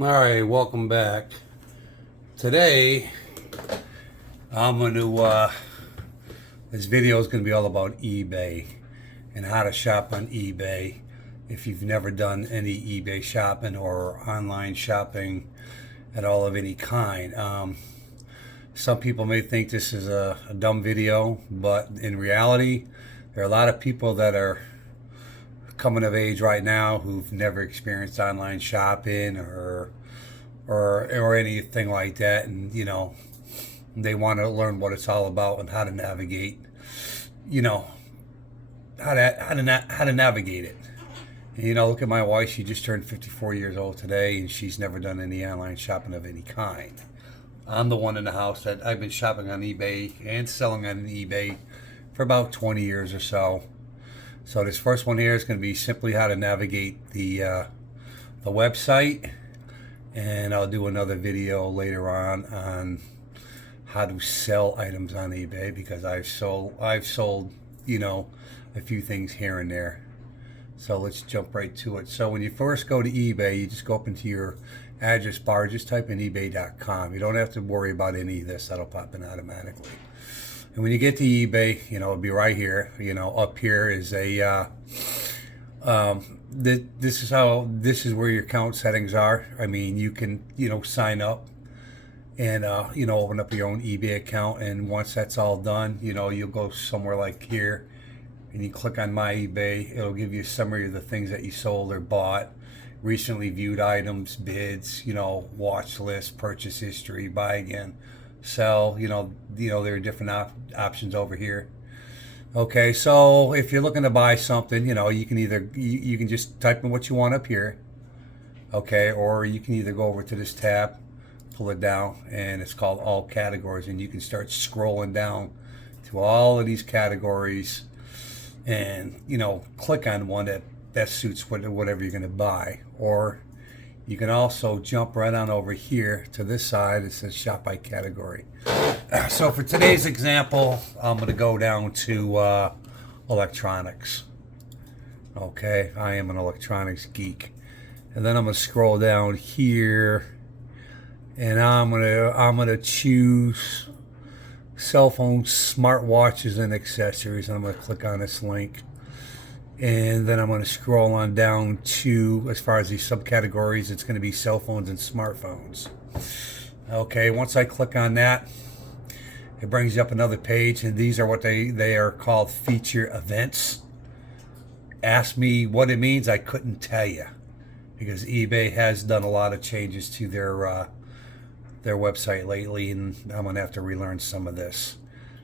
Alright, welcome back. Today, I'm going to, this video is going to be all about eBay and how to shop on eBay. If you've never done any eBay shopping or online shopping at all of any kind. Some people may think this is a dumb video, but in reality, there are a lot of people that are coming of age right now who've never experienced online shopping or anything like that, and they want to learn what it's all about and how to navigate, how to navigate it. And, look at my wife. She just turned 54 years old today, and she's never done any online shopping of any kind. I'm the one in the house that I've been shopping on eBay and selling on eBay for about 20 years or so. So this first one here is going to be simply how to navigate the website, and I'll do another video later on how to sell items on eBay, because I've sold a few things here and there. So let's jump right to it. So when you first go to eBay, you just go up into your address bar, just type in ebay.com. You don't have to worry about any of this; that'll pop in automatically. And when you get to eBay, it'll be right here. Up here is a this is where your account settings are. I mean, you can sign up and open up your own eBay account. And once that's all done, you'll go somewhere like here, and you click on My eBay. It'll give you a summary of the things that you sold or bought, recently viewed items, bids, watch list, purchase history, buy again, sell. There are different options over here. Okay, so if you're looking to buy something, you can either you can just type in what you want up here, okay, or you can either go over to this tab, pull it down, and it's called All Categories, and you can start scrolling down to all of these categories, and click on one that best suits whatever you're going to buy. Or you can also jump right on over here to this side. It says Shop by Category. So for today's example, I'm going to go down to electronics. Okay, I am an electronics geek. And then I'm going to scroll down here, and I'm going to choose cell phones, smartwatches, and accessories. And I'm going to click on this link. And then I'm going to scroll on down to, as far as these subcategories, it's going to be cell phones and smartphones. Okay, once I click on that, it brings you up another page, and these are what they are called feature events. Ask me what it means, I couldn't tell you, because eBay has done a lot of changes to their website lately, and I'm going to have to relearn some of this.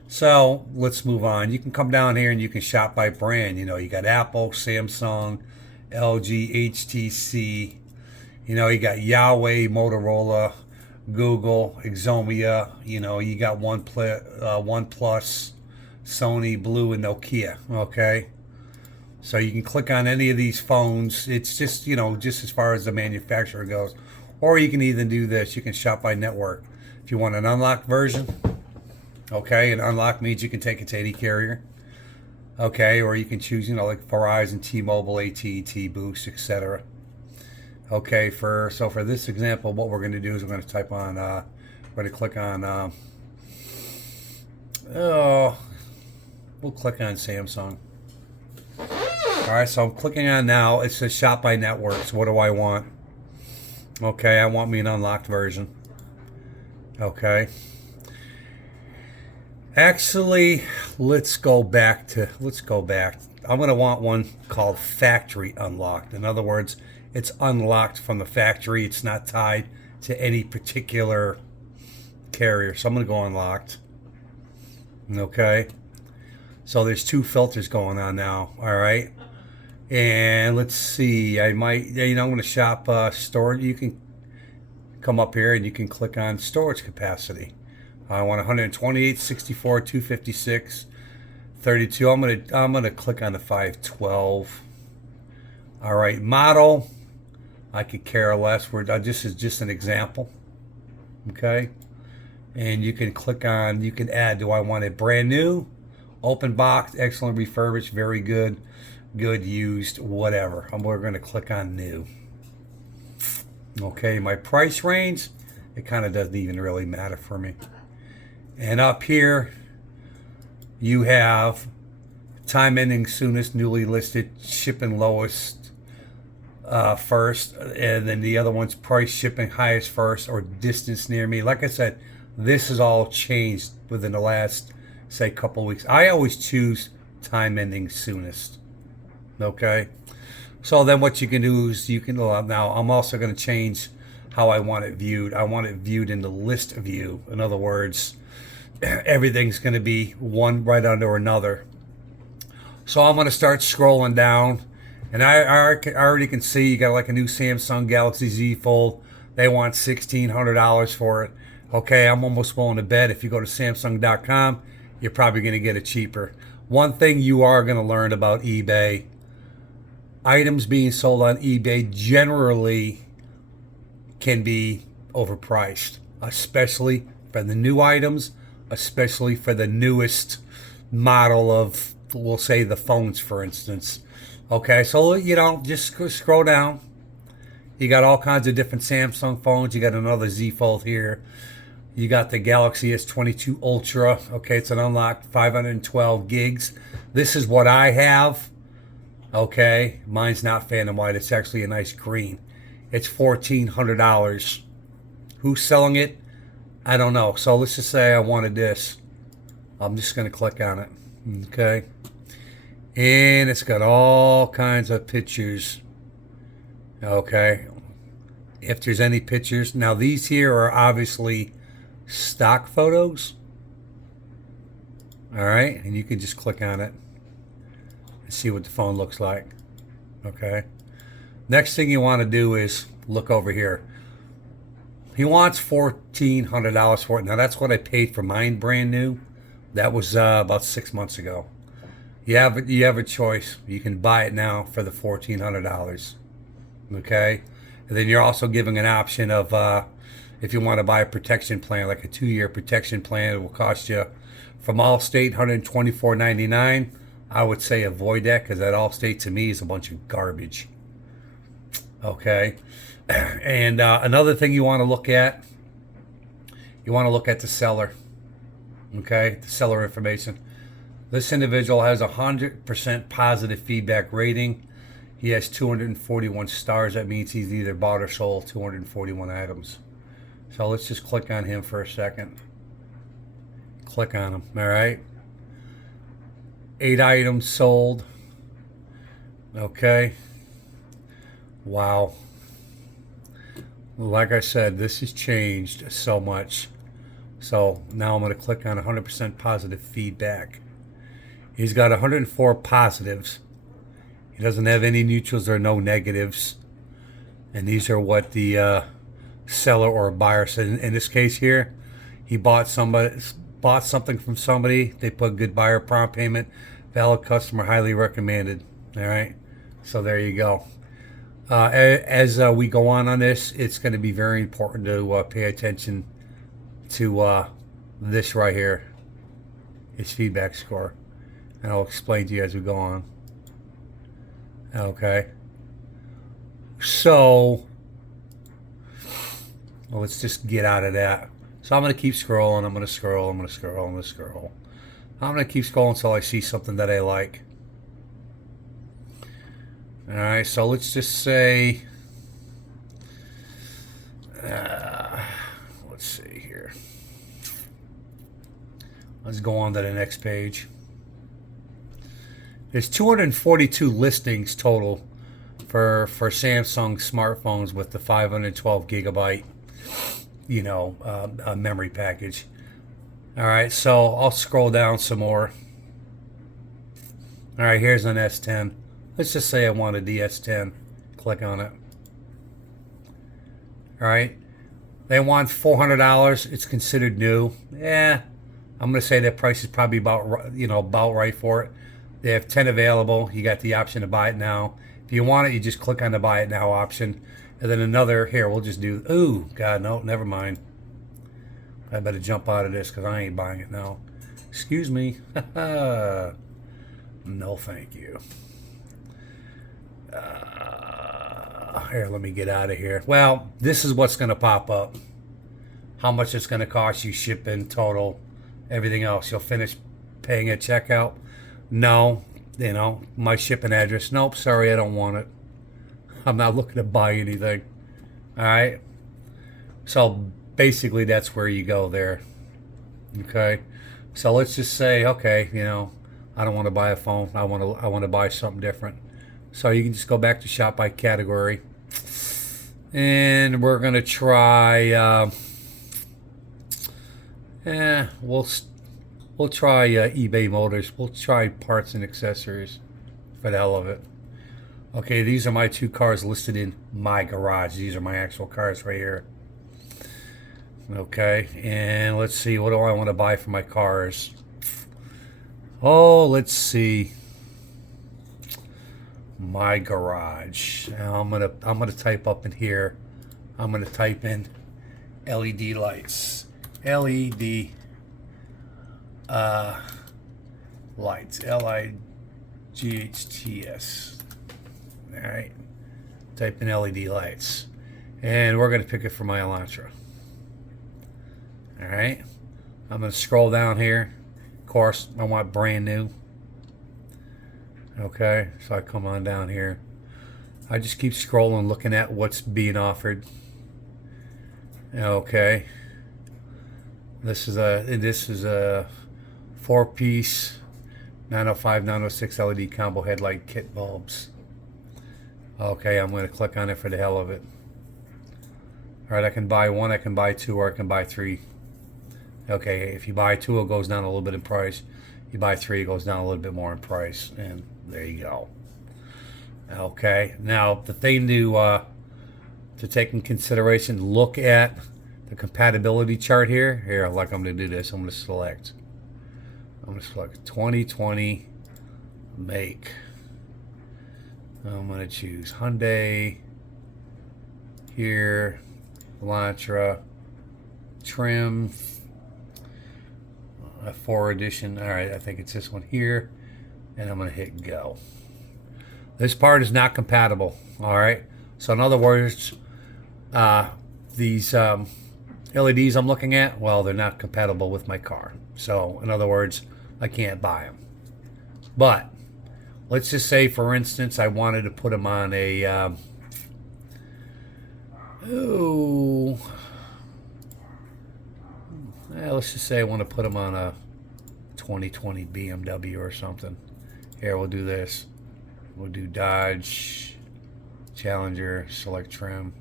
So let's move on. You can come down here and you can shop by brand. You got Apple, Samsung, LG, HTC. You got Huawei, Motorola, Google, Exomia. You got OnePlus, Sony, Blue, and Nokia. Okay, so you can click on any of these phones. It's just just as far as the manufacturer goes. Or you can even do this. You can shop by network. If you want an unlocked version. Okay, and unlock means you can take it to any carrier. Okay, or you can choose, like Verizon, T-Mobile, AT&T, Boost, etc. Okay, for this example, what we're going to do is we're going to type on, we're going to click on, we'll click on Samsung. All right, so I'm clicking on now. It says Shop by Networks. What do I want? Okay, I want me an unlocked version. Okay. Actually, let's go back. I'm going to want one called Factory Unlocked. In other words, it's unlocked from the factory. It's not tied to any particular carrier. So I'm going to go Unlocked. Okay. So there's two filters going on now. All right. And let's see. I'm going to shop storage. You can come up here and you can click on storage capacity. I want 128, 64, 256, 32. I'm gonna click on the 512. All right, model. I could care less. This is just an example. Okay, and you can click on. You can add. Do I want it brand new, open box, excellent, refurbished, very good, good used, whatever. We're gonna click on new. Okay, my price range, it kind of doesn't even really matter for me. And up here, you have time ending soonest, newly listed, shipping lowest first, and then the other one's price shipping highest first, or distance near me. Like I said, this has all changed within the last, say, couple weeks. I always choose time ending soonest. Okay, so then what you can do is you can, now I'm also going to change how I want it viewed. I want it viewed in the list view. In other words, everything's going to be one right under another. So I'm going to start scrolling down, and I already can see you got like a new Samsung Galaxy Z Fold. They want $1,600 for it. Okay, I'm almost willing to bet if you go to Samsung.com, you're probably going to get it cheaper. One thing you are going to learn about eBay, items being sold on eBay generally can be overpriced, especially for the new items, especially for the newest model of, we'll say, the phones, for instance. Okay, so, just scroll down. You got all kinds of different Samsung phones. You got another Z Fold here. You got the Galaxy S22 Ultra. Okay, it's an unlocked 512 gigs. This is what I have. Okay, mine's not Phantom White. It's actually a nice green. It's $1,400. Who's selling it? I don't know. So let's just say I wanted this. I'm just going to click on it. Okay. And it's got all kinds of pictures. Okay. If there's any pictures. Now these here are obviously stock photos. All right. And you can just click on it and see what the phone looks like. Okay. Next thing you want to do is look over here. He wants $1,400 for it. Now that's what I paid for mine brand new. That was about 6 months ago. You have a choice. You can buy it now for the $1,400. Okay, and then you're also giving an option of if you want to buy a protection plan, like a 2-year protection plan. It will cost you from Allstate $124.99. I would say avoid that, because that Allstate to me is a bunch of garbage. Okay, and another thing you want to look at, the seller. Okay, the seller information. This individual has 100% positive feedback rating. He has 241 stars. That means he's either bought or sold 241 items. So let's just click on him for a second. Click on him. All right. 8 items sold. Okay. Wow. Like I said, this has changed so much. So now I'm going to click on 100% positive feedback. He's got 104 positives. He doesn't have any neutrals or no negatives. And these are what the seller or buyer said. In this case here, he bought something from somebody. They put good buyer prompt payment, valid customer, highly recommended. All right. So there you go. As we go on this, it's going to be very important to pay attention to this right here, his feedback score. And I'll explain to you as we go on. Okay. So, let's just get out of that. So I'm going to keep scrolling. I'm going to scroll. I'm going to scroll. I'm going to scroll. I'm going to keep scrolling until I see something that I like. All right. So let's just say, let's see here. Let's go on to the next page. There's 242 listings total for Samsung smartphones with the 512 gigabyte, memory package. All right, so I'll scroll down some more. All right, here's an S10. Let's just say I wanted the S10. Click on it. All right, they want $400. It's considered new. Yeah, I'm gonna say that price is probably about right for it. They have 10 available. You got the option to buy it now. If you want it, you just click on the buy it now option. And then another, here, we'll just do, ooh, God, no, never mind. I better jump out of this because I ain't buying it now. Excuse me. No, thank you. Here, let me get out of here. Well, this is what's going to pop up. How much it's going to cost you, shipping, total, everything else. You'll finish paying at checkout. No, you know, my shipping address. Nope, sorry, I don't want it. I'm not looking to buy anything. All right. So basically, that's where you go there. Okay. So let's just say, okay, you know, I don't want to buy a phone. I want to buy something different. So you can just go back to shop by category, and we're gonna try. We'll try eBay Motors. We'll try parts and accessories for the hell of it. Okay, these are my two cars listed in my garage. These are my actual cars right here. Okay, and let's see, what do I want to buy for my cars? Oh, let's see. My garage. Now I'm gonna type up in here. I'm gonna type in LED lights. LED lights. LIGHTS. All right. Type in LED lights, and we're gonna pick it for my Elantra. All right. I'm gonna scroll down here. Of course, I want brand new. Okay, so I come on down here. I just keep scrolling, looking at what's being offered. Okay. This is a 4-piece 905 906 LED combo headlight kit bulbs. Okay, I'm going to click on it for the hell of it. All right, I can buy one, I can buy two, or I can buy three. Okay, if you buy two, it goes down a little bit in price. You buy three, it goes down a little bit more in price, and there you go. Okay, now the thing to take in consideration, look at the compatibility chart here. Here, like I'm going to do this. I'm going to select 2020 make. I'm going to choose Hyundai here, Elantra, trim, a 4 edition. All right, I think it's this one here, and I'm going to hit go. This part is not compatible. All right, so in other words, these LEDs I'm looking at, well, they're not compatible with my car. So in other words, I can't buy them. But let's just say, for instance, I wanted to put them on a let's just say I want to put them on a 2020 BMW or something. Here, we'll do this. We'll do Dodge Challenger, select trim.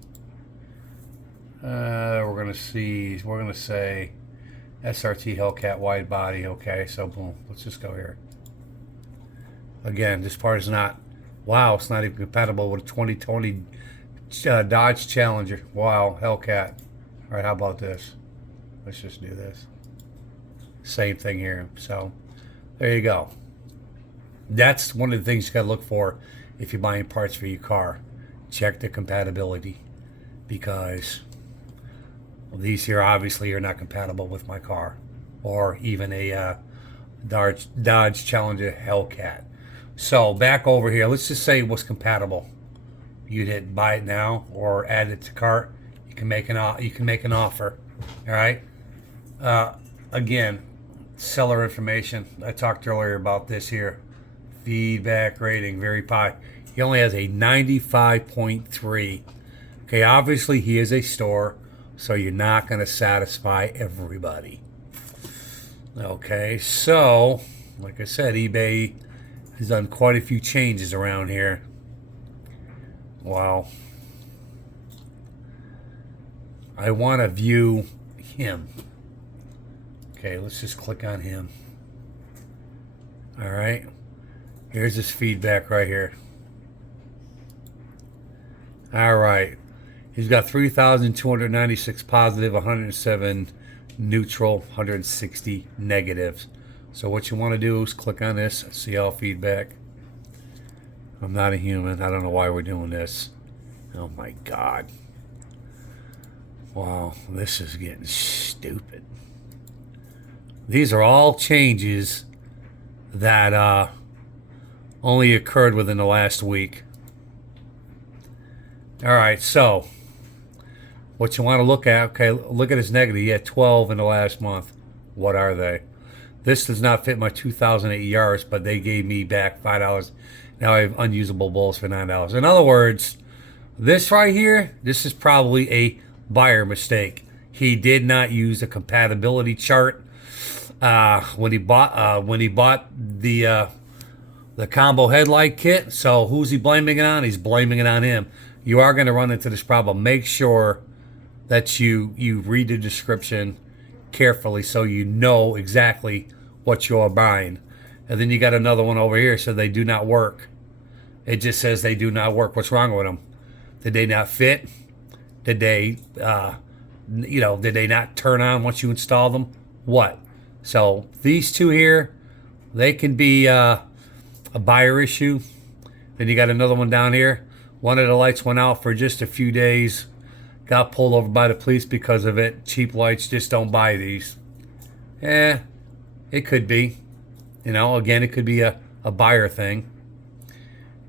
We're gonna say SRT Hellcat wide body. Okay, so boom, let's just go here. Again, this part is not, wow, it's not even compatible with a 2020 Dodge Challenger. Wow, Hellcat. All right, how about this? Let's just do this. Same thing here. So there you go. That's one of the things you got to look for if you're buying parts for your car. Check the compatibility, because these here obviously are not compatible with my car, or even a Dodge Challenger Hellcat. So back over here, let's just say it was compatible. You'd hit buy it now or add it to cart. You can make an offer. All right. Again, seller information. I talked earlier about this here. Feedback rating, very high. He only has a 95.3. Okay, obviously he is a store, so you're not going to satisfy everybody. Okay, so like I said, eBay has done quite a few changes around here. Wow. I want to view him. Okay, let's just click on him. All right. Here's his feedback right here. All right. He's got 3,296 positive, 107 neutral, 160 negatives. So what you want to do is click on this, see all feedback. I'm not a human. I don't know why we're doing this. Oh my God. Wow, this is getting stupid. These are all changes that only occurred within the last week. All right, so what you want to look at, okay, look at his negative. He had 12 in the last month. What are they? This does not fit my 2008 yards, but they gave me back $5. Now I have unusable bulls for $9. In other words, this right here, this is probably a buyer mistake. He did not use a compatibility chart when he bought the combo headlight kit. So who's he blaming it on? He's blaming it on him. You are going to run into this problem. Make sure that you read the description carefully so you know exactly what you're buying. And then you got another one over here, so they do not work. It just says they do not work. What's wrong with them? Did they not fit? Did they, did they not turn on once you install them? What? So these two here, they can be a buyer issue. Then you got another one down here. One of the lights went out for just a few days. Got pulled over by the police because of it. Cheap lights, just don't buy these. It could be. Again, it could be a buyer thing.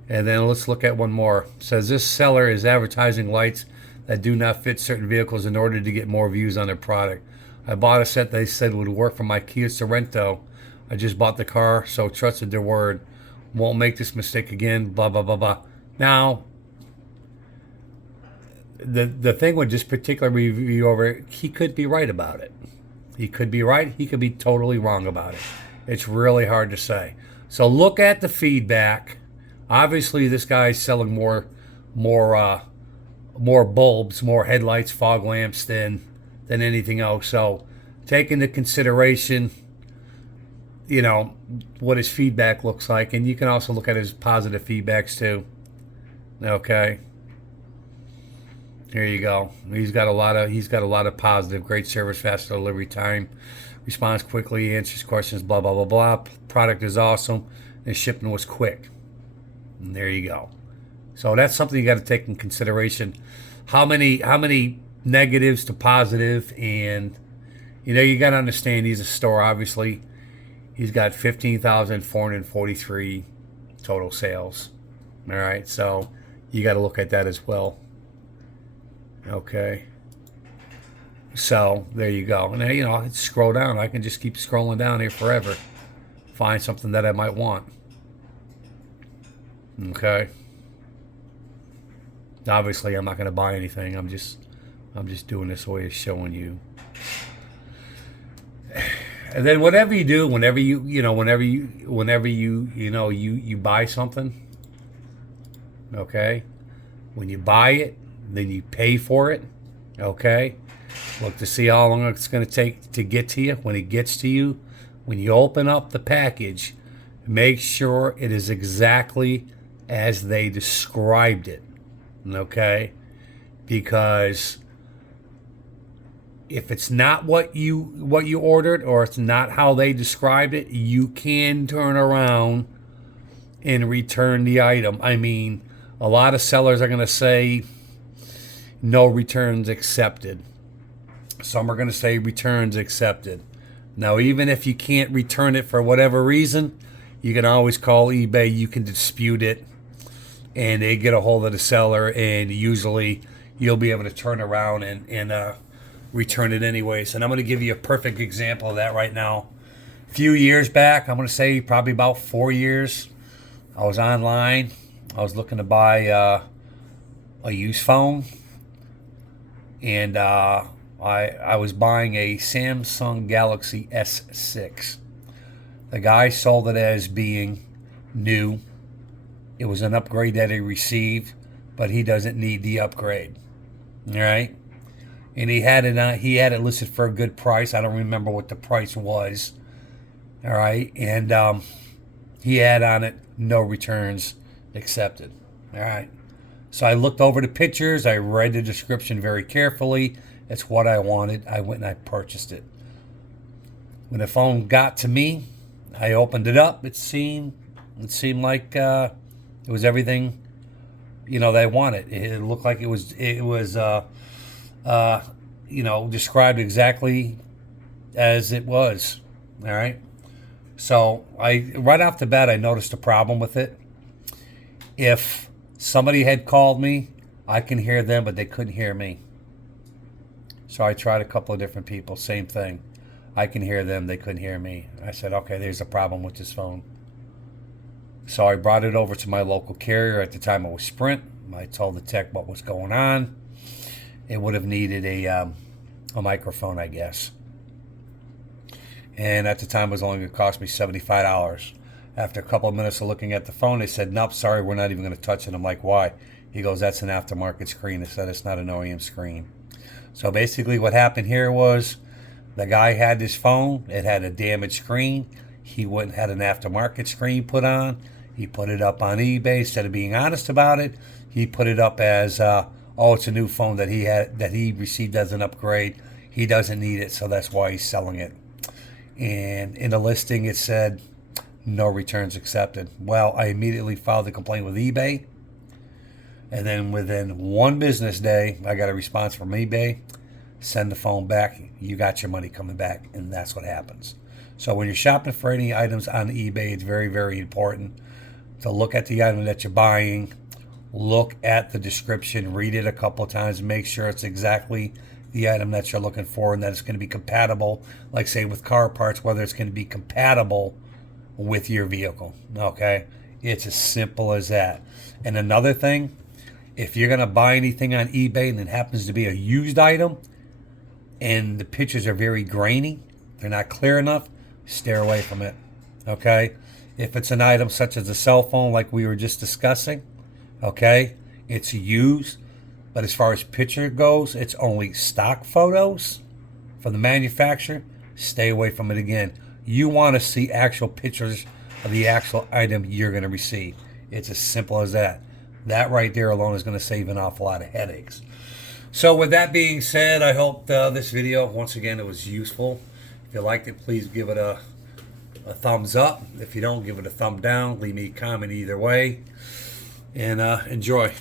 And then let's look at one more. It says this seller is advertising lights that do not fit certain vehicles in order to get more views on their product. I bought a set they said would work for my Kia Sorento. I just bought the car, so trusted their word. Won't make this mistake again, blah, blah, blah, blah. Now, the thing with this particular review over, he could be right about it. He could be right. He could be totally wrong about it. It's really hard to say. So look at the feedback. Obviously, this guy's selling more bulbs, more headlights, fog lamps than anything else. So take into consideration, what his feedback looks like, and you can also look at his positive feedbacks too. Okay. Here you go. He's got a lot of positive. Great service, fast delivery time, responds quickly, answers questions, blah blah blah blah. Product is awesome, and shipping was quick. And there you go. So that's something you got to take in consideration. How many negatives to positive, and you got to understand he's a store. Obviously, he's got 15,443 total sales. All right, so you got to look at that as well. Okay. So there you go. And I can scroll down. I can just keep scrolling down here forever. Find something that I might want. Okay. Obviously, I'm not going to buy anything. I'm just doing this way of showing you. And then whatever you do, whenever you buy something, okay? When you buy it, then you pay for it, okay? Look to see how long it's going to take to get to you. When it gets to you, when you open up the package, make sure it is exactly as they described it, okay? Because if it's not what you ordered, or it's not how they described it, you can turn around and return the item. I mean, a lot of sellers are going to say no returns accepted. Some are going to say returns accepted. Now, even if you can't return it for whatever reason, you can always call eBay. You can dispute it, and they get a hold of the seller, and usually you'll be able to turn around and return it anyways. And I'm going to give you a perfect example of that right now. A few years back, I'm going to say probably about 4 years, I was online. I was looking to buy a used phone, and I was buying a Samsung Galaxy S6. The guy sold it as being new. It was an upgrade that he received, but he doesn't need the upgrade. All right, and he had it listed for a good price. I don't remember what the price was. All right, and he had on it no returns accepted. All right. So I looked over the pictures. I read the description very carefully. It's what I wanted. I went and I purchased it. When the phone got to me, I opened it up. It seemed like it was everything, that I wanted. It looked like it was described exactly as it was. All right. So right off the bat, I noticed a problem with it. If somebody had called me, I can hear them, but they couldn't hear me. So I tried a couple of different people, same thing. I can hear them, they couldn't hear me. I said, okay, there's a problem with this phone. So I brought it over to my local carrier. At the time it was Sprint. I told the tech what was going on. It would have needed a microphone, I guess. And at the time it was only going to cost me $75. After a couple of minutes of looking at the phone, they said, nope, sorry, we're not even going to touch it. I'm like, why? He goes, that's an aftermarket screen. I said, it's not an OEM screen. So basically what happened here was the guy had this phone. It had a damaged screen. He went and had an aftermarket screen put on. He put it up on eBay. Instead of being honest about it, he put it up as, oh, it's a new phone that he received as an upgrade. He doesn't need it, so that's why he's selling it. And in the listing, it said, no returns accepted. Well, I immediately filed a complaint with eBay. And then within one business day, I got a response from eBay. Send the phone back. You got your money coming back. And that's what happens. So when you're shopping for any items on eBay, it's very, very important to look at the item that you're buying. Look at the description. Read it a couple of times. Make sure it's exactly the item that you're looking for and that it's going to be compatible. Like say with car parts, whether it's going to be compatible with your vehicle. Okay? It's as simple as that. And another thing, if you're going to buy anything on eBay and it happens to be a used item and the pictures are very grainy, they're not clear enough, steer away from it. Okay? If it's an item such as a cell phone like we were just discussing, okay, it's used, but as far as picture goes, it's only stock photos from the manufacturer. Stay away from it again. You want to see actual pictures of the actual item you're going to receive. It's as simple as that. That right there alone is going to save an awful lot of headaches. So with that being said, I hope this video, once again, it was useful. If you liked it, please give it a thumbs up. If you don't, give it a thumb down. Leave me a comment either way. And enjoy.